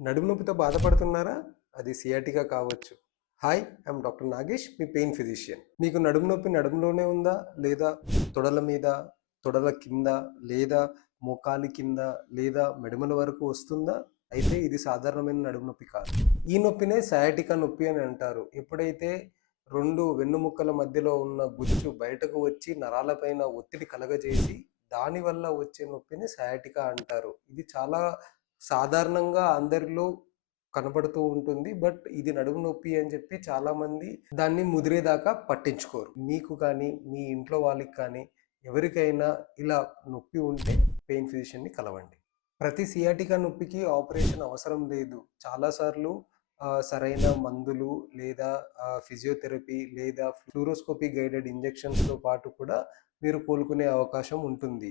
నడుము నొప్పితో బాధపడుతున్నారా? అది సియాటికా కావచ్చు. Hi! I'm doctor Nagesh, me pain physician. మీకు నడుము నొప్పి నడుములోనే ఉందా? లేదా తొడల మీద, తొడల కింద, లేదా మోకాలి కింద, లేదా మెడమల వరకు వస్తుందా? అయితే ఇది సాధారణమైన నడుము నొప్పి కాదు. ఈ నొప్పినే సయాటికా నొప్పి అని అంటారు. ఎప్పుడైతే 2 వెన్నుముక్కల మధ్యలో ఉన్న గుజ్జు బయటకు వచ్చి నరాలపైన ఒత్తిడి కలగజేసి, దానివల్ల వచ్చే నొప్పిని సయాటికా అంటారు. ఇది చాలా సాధారణంగా అందరిలో కనపడుతూ ఉంటుంది. బట్ ఇది నడుము నొప్పి అని చెప్పి చాలామంది దాన్ని ముదిరేదాకా పట్టించుకోరు. మీకు కానీ, మీ ఇంట్లో వాళ్ళకి కానీ ఎవరికైనా ఇలా నొప్పి ఉంటే పెయిన్ ఫిజిషియన్‌ని కలవండి. ప్రతి సియాటికా నొప్పికి ఆపరేషన్ అవసరం లేదు. చాలా సార్లు సరైన మందులు లేదా ఫిజియోథెరపీ లేదా ఫ్లూరోస్కోపీ గైడెడ్ ఇంజెక్షన్స్‌తో పాటు కూడా మీరు కోలుకునే అవకాశం ఉంటుంది.